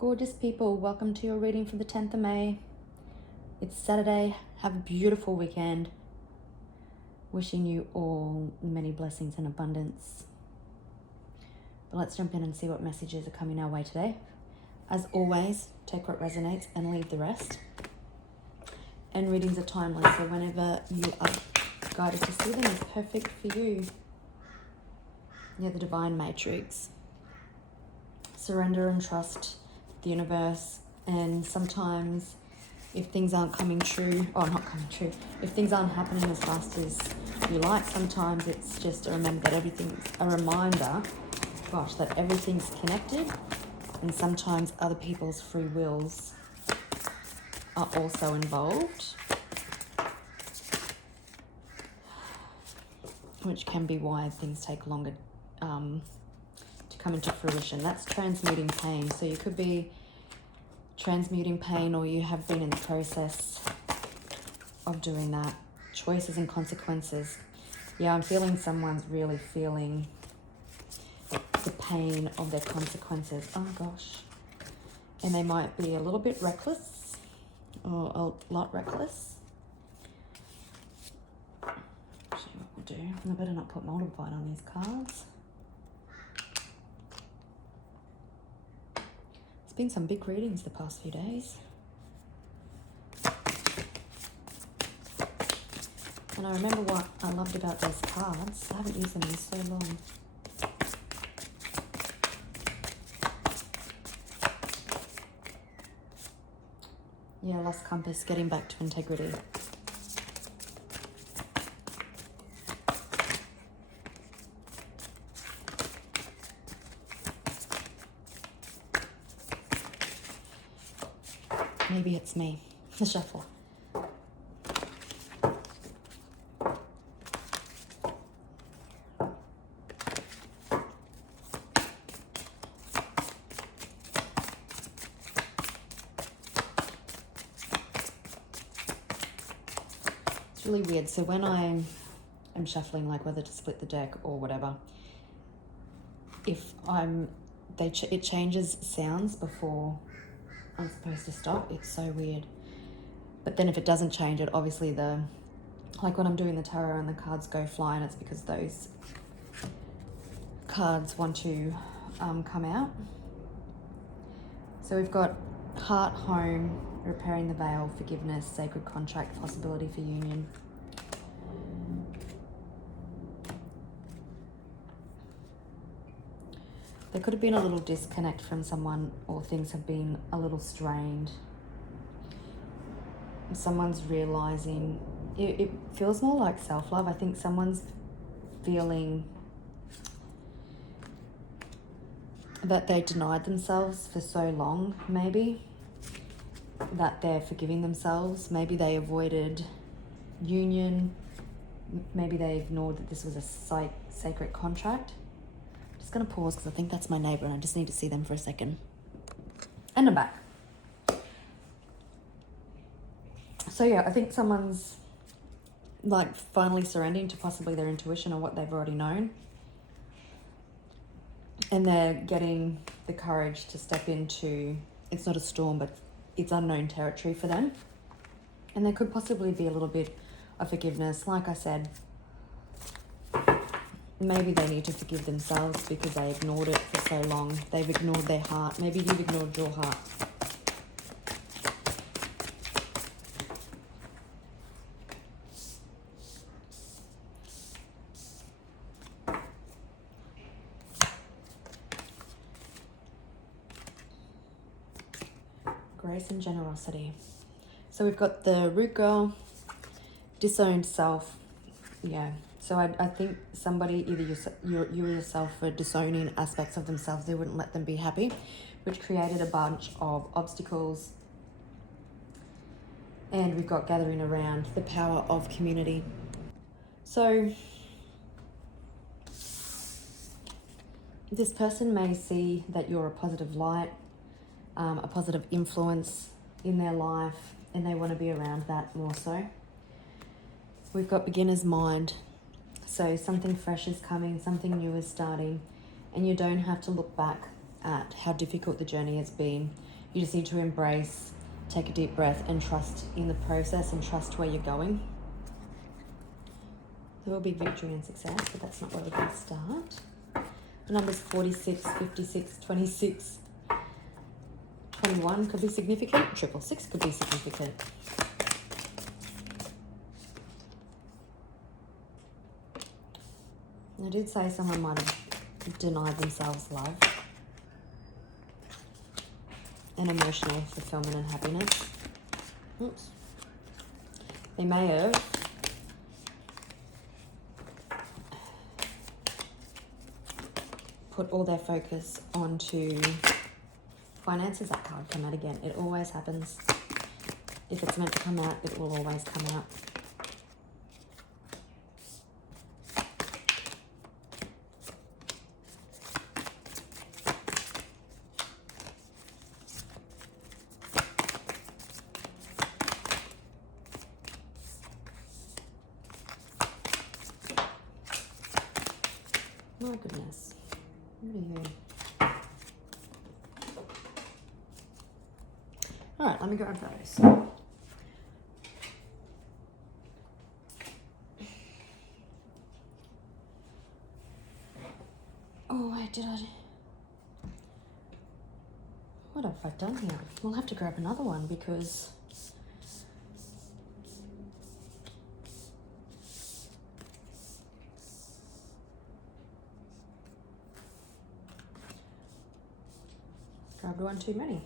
Gorgeous people, welcome to your reading for the 10th of May. It's Saturday. Have a beautiful weekend. Wishing you all many blessings and abundance. But let's jump in and see what messages are coming our way today. As always, take what resonates and leave the rest. And readings are timely, so whenever you are guided to see them is perfect for you. The divine matrix. Surrender and trust the universe, and sometimes if things aren't coming true, if things aren't happening as fast as you like, sometimes it's just a reminder that everything's connected, and sometimes other people's free wills are also involved, which can be why things take longer to come into fruition. That's transmuting pain. So you could be transmuting pain, or you have been in the process of doing that. Choices and consequences. Yeah, I'm feeling someone's really feeling the pain of their consequences. Oh gosh. And they might be a little bit reckless, or a lot reckless. See what we'll do. I better not put multiplied on these cards. It's been some big readings the past few days. And I remember what I loved about those cards. I haven't used them in so long. Yeah, lost compass, getting back to integrity. Maybe it's me, the shuffler. It's really weird. So when I am shuffling, like whether to split the deck or whatever, if it changes sounds before I'm supposed to stop. It's so weird. But then if it doesn't change it, obviously like when I'm doing the tarot and the cards go flying, it's because those cards want to come out. So we've got heart, home, repairing the veil, forgiveness, sacred contract, possibility for union. There could have been a little disconnect from someone, or things have been a little strained. Someone's realizing, it feels more like self-love. I think someone's feeling that they denied themselves for so long, maybe, that they're forgiving themselves. Maybe they avoided union. Maybe they ignored that this was a sacred contract. Just gonna pause because I think that's my neighbor and I just need to see them for a second. And I'm back. So yeah, I think someone's like finally surrendering to possibly their intuition or what they've already known. And they're getting the courage to step into, it's not a storm, but it's unknown territory for them. And there could possibly be a little bit of forgiveness. Like I said, maybe they need to forgive themselves because they ignored it for so long. They've ignored their heart. Maybe you've ignored your heart. Grace and generosity. So we've got the root girl, disowned self. Yeah. So I think somebody, either you yourself, were disowning aspects of themselves. They wouldn't let them be happy, which created a bunch of obstacles. And we've got gathering around, the power of community. So this person may see that you're a positive light, a positive influence in their life, and they want to be around that more so. We've got beginner's mind. So something fresh is coming, something new is starting, and you don't have to look back at how difficult the journey has been. You just need to embrace, take a deep breath, and trust in the process and trust where you're going. There will be victory and success, but that's not where we're going to start. The numbers 46, 56, 26, 21 could be significant. 666 could be significant. I did say someone might have denied themselves love and emotional fulfillment and happiness. Oops. They may have put all their focus onto finances. That card come out again. It always happens. If it's meant to come out, it will always come out. My goodness. What are you? All right, let me grab those. Oh, wait, did I? What have I done here? We'll have to grab another one because grabbed one too many.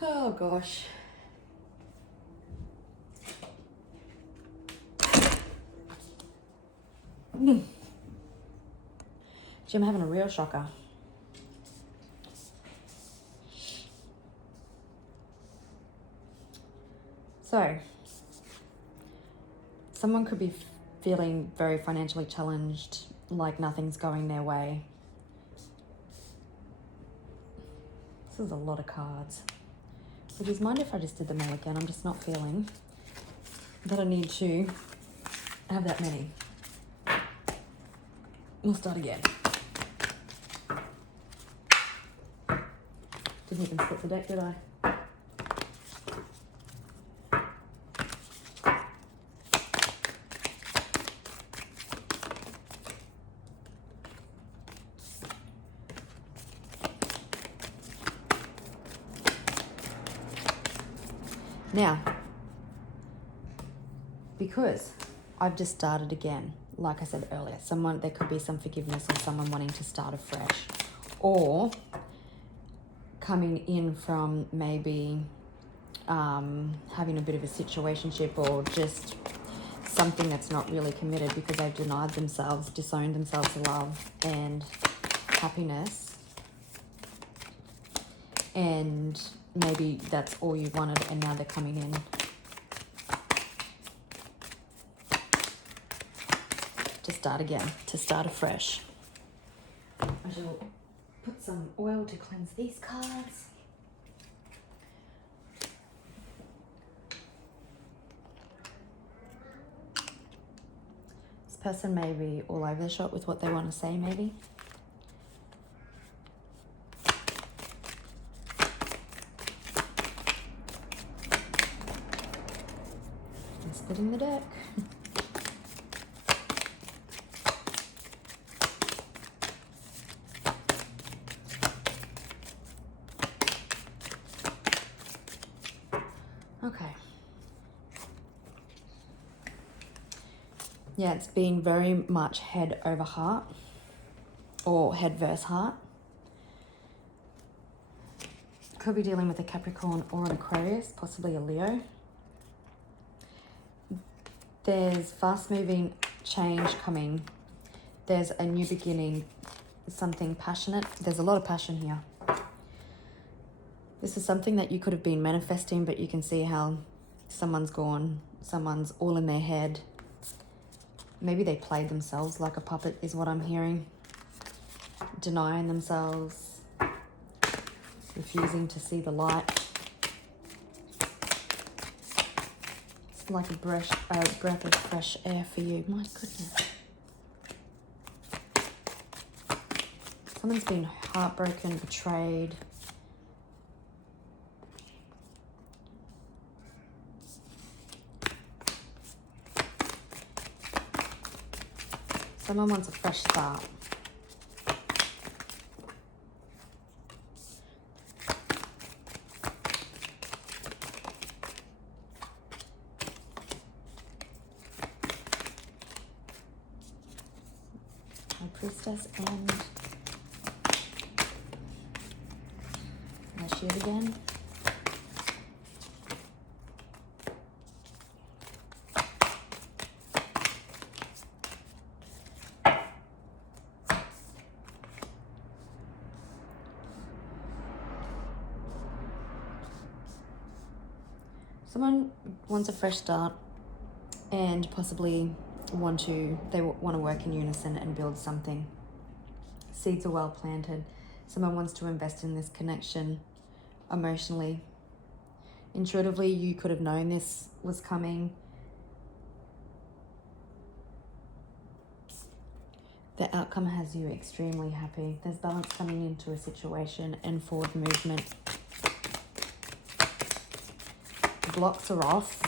Oh gosh. Jim having a real shocker. So, someone could be feeling very financially challenged, like nothing's going their way. This is a lot of cards. Would you mind if I just did them all again? I'm just not feeling that I need to have that many. We'll start again. Didn't even split the deck, did I? Now, because I've just started again, like I said earlier, there could be some forgiveness or someone wanting to start afresh, or coming in from maybe having a bit of a situationship or just something that's not really committed because they've denied themselves, disowned themselves love and happiness, and maybe that's all you wanted and now they're coming in. To start again, to start afresh. I shall put some oil to cleanse these cards. This person may be all over the shop with what they want to say, maybe. I'm splitting the deck. Okay. Yeah, it's been very much head over heart or head versus heart. Could be dealing with a Capricorn or an Aquarius, possibly a Leo. There's fast moving change coming. There's a new beginning, something passionate. There's a lot of passion here. This is something that you could have been manifesting, but you can see how someone's gone, someone's all in their head. Maybe they played themselves like a puppet is what I'm hearing. Denying themselves, refusing to see the light. like a breath of fresh air for you. My goodness. Someone's been heartbroken, betrayed. Someone wants a fresh start. High Priestess and there she is again. Someone wants a fresh start and possibly they want to work in unison and build something. Seeds are well planted. Someone wants to invest in this connection emotionally. Intuitively, you could have known this was coming. The outcome has you extremely happy. There's balance coming into a situation and forward movement. Blocks are off.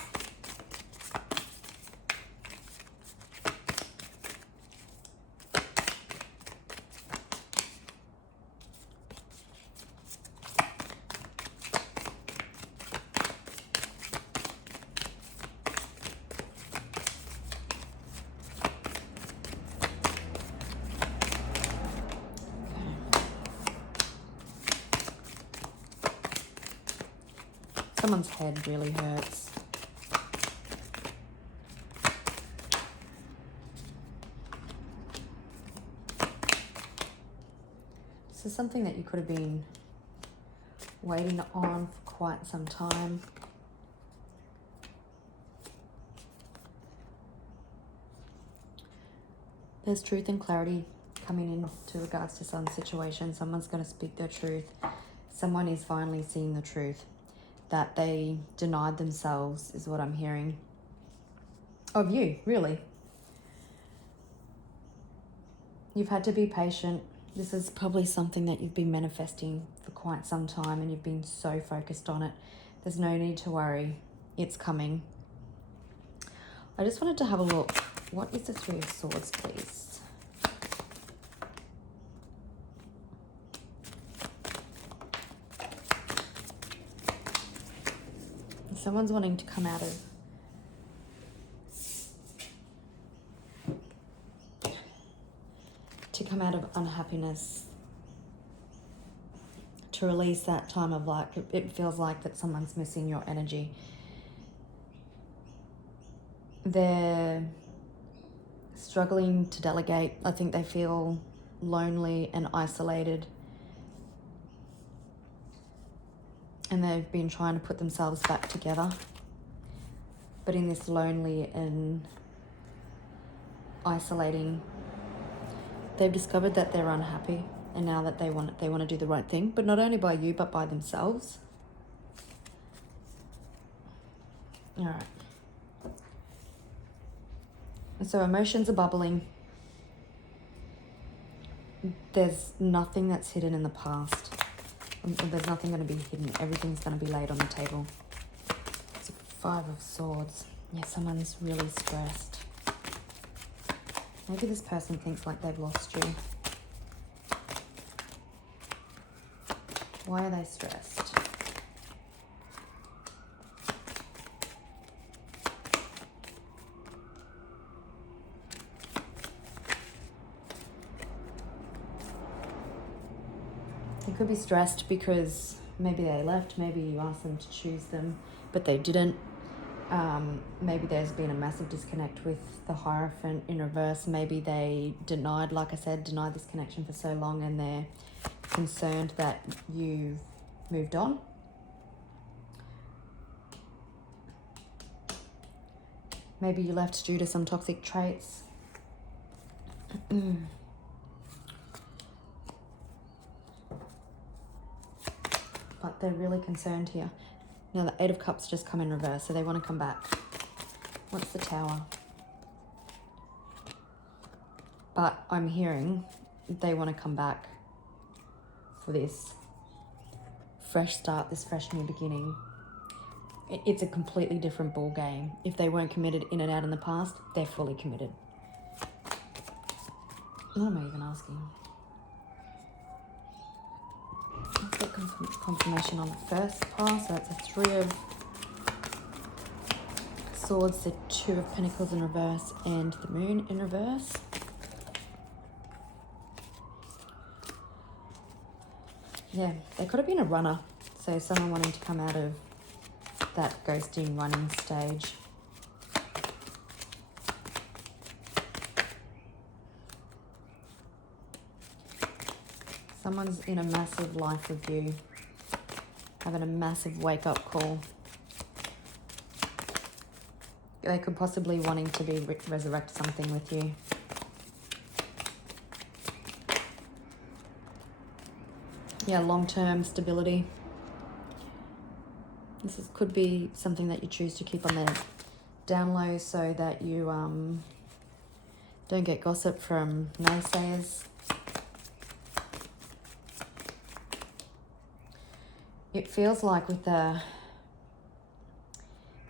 Someone's head really hurts. This is something that you could have been waiting on for quite some time. There's truth and clarity coming into regards to some situation. Someone's going to speak their truth. Someone is finally seeing the truth that they denied themselves, is what I'm hearing. Of you, really. You've had to be patient. This is probably something that you've been manifesting for quite some time and you've been so focused on it. There's no need to worry. It's coming. I just wanted to have a look. What is the Three of Swords, please? Someone's wanting to come out of unhappiness, to release that time of like, it feels like that someone's missing your energy. They're struggling to delegate. I think they feel lonely and isolated. And they've been trying to put themselves back together. But in this lonely and isolating, they've discovered that they're unhappy. And now that they want to do the right thing, but not only by you, but by themselves. All right. So emotions are bubbling. There's nothing that's hidden in the past. There's nothing going to be hidden. Everything's going to be laid on the table. It's a Five of Swords. Yeah, someone's really stressed. Maybe this person thinks like they've lost you. Why are they stressed? They could be stressed because maybe they left, maybe you asked them to choose them, but they didn't. Maybe there's been a massive disconnect with the Hierophant in reverse. Maybe they denied this connection for so long and they're concerned that you've moved on. Maybe you left due to some toxic traits. But they're really concerned here. Now the Eight of Cups just come in reverse, so they want to come back. What's the Tower? But I'm hearing they want to come back for this fresh start, this fresh new beginning. It's a completely different ball game. If they weren't committed in and out in the past, they're fully committed. What am I even asking? Let's get confirmation on the first part. So that's a 3 of Swords, the 2 of Pentacles in reverse, and the Moon in reverse. Yeah, there could have been a runner. So someone wanting to come out of that ghosting running stage. Someone's in a massive life review, having a massive wake-up call. They could possibly wanting to be resurrect something with you. Yeah, long-term stability. Could be something that you choose to keep on the down low so that you don't get gossip from naysayers. It feels like with the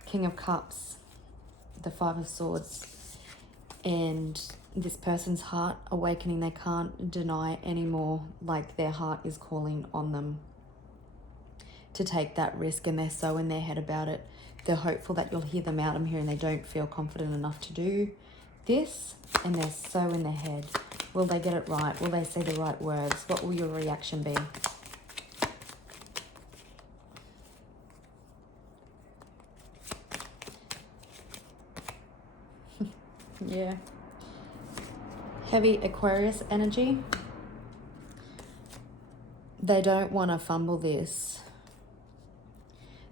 King of Cups, the 5 of Swords, and this person's heart awakening, they can't deny anymore, like their heart is calling on them to take that risk, and they're so in their head about it. They're hopeful that you'll hear them out. I'm hearing they don't feel confident enough to do this, and they're so in their head. Will they get it right? Will they say the right words? What will your reaction be? Yeah. Heavy Aquarius energy. They don't want to fumble this.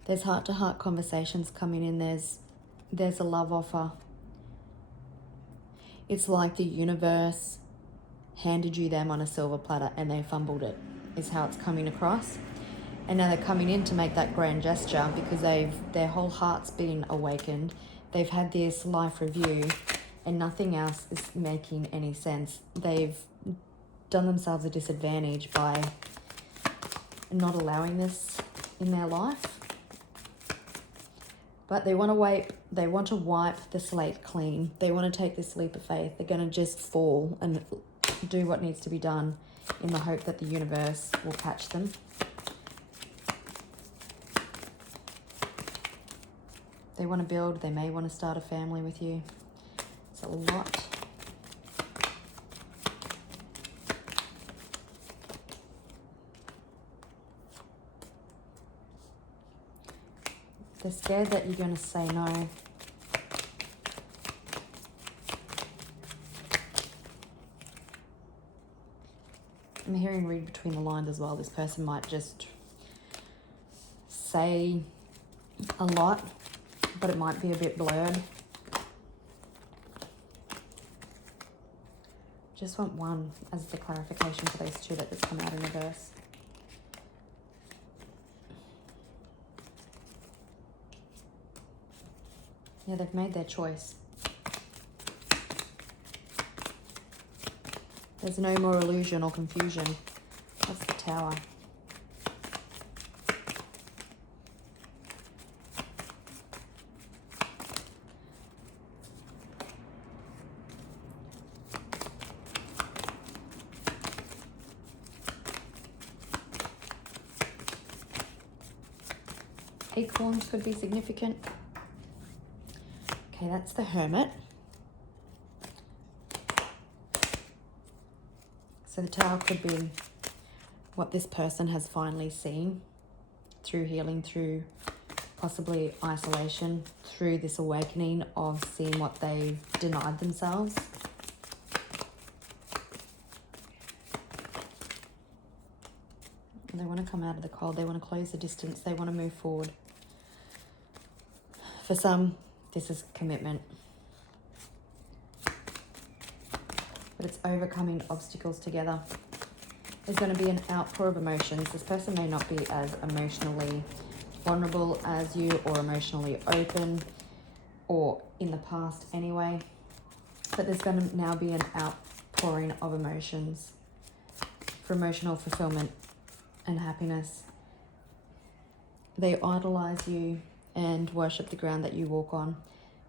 There's heart-to-heart conversations coming in. There's a love offer. It's like the universe handed you them on a silver platter and they fumbled it, is how it's coming across. And now they're coming in to make that grand gesture because their whole heart's been awakened. They've had this life review and nothing else is making any sense. They've done themselves a disadvantage by not allowing this in their life. But they want to wipe the slate clean. They want to take this leap of faith. They're going to just fall and do what needs to be done in the hope that the universe will catch them. They want to build. They may want to start a family with you. It's a lot. They're scared that you're going to say no. I'm hearing read between the lines as well. This person might just say a lot, but it might be a bit blurred. Just want one as the clarification for those two that just come out in reverse. Yeah, they've made their choice. There's no more illusion or confusion. That's the Tower. Acorns could be significant. Okay, that's the Hermit. So the Tower could be what this person has finally seen through healing, through possibly isolation, through this awakening of seeing what they've denied themselves. And they want to come out of the cold. They want to close the distance. They want to move forward. For some, this is commitment. But it's overcoming obstacles together. There's going to be an outpour of emotions. This person may not be as emotionally vulnerable as you or emotionally open. or in the past anyway. But there's going to now be an outpouring of emotions for emotional fulfillment and happiness. They idolize you and worship the ground that you walk on.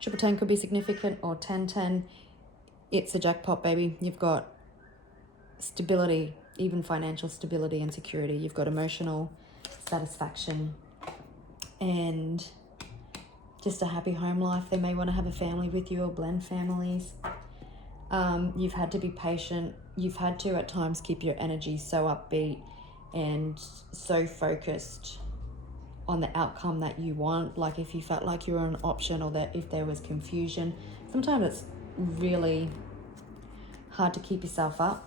10 could be significant, or 10, it's a jackpot, baby. You've got stability, even financial stability and security. You've got emotional satisfaction and just a happy home life. They may want to have a family with you or blend families. You've had to be patient. You've had to at times keep your energy so upbeat and so focused on the outcome that you want. Like if you felt like you were an option, or that if there was confusion, sometimes it's really hard to keep yourself up.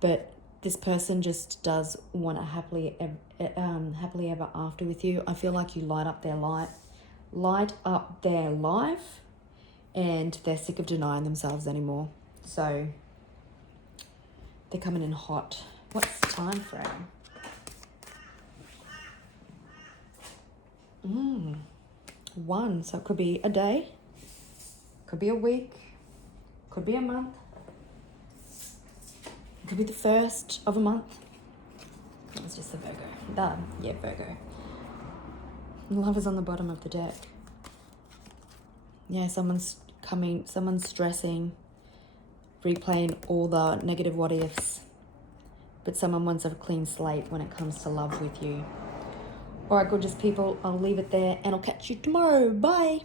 But this person just does want a happily ever after with you. I feel like you light up their life, and they're sick of denying themselves anymore. So they're coming in hot. What's the time frame? 1, so it could be a day, could be a week, could be a month, it could be the first of a month. It's just the Virgo. Virgo. Love is on the bottom of the deck. Yeah, someone's stressing, replaying all the negative what ifs, but someone wants a clean slate when it comes to love with you. All right, gorgeous people, I'll leave it there and I'll catch you tomorrow. Bye.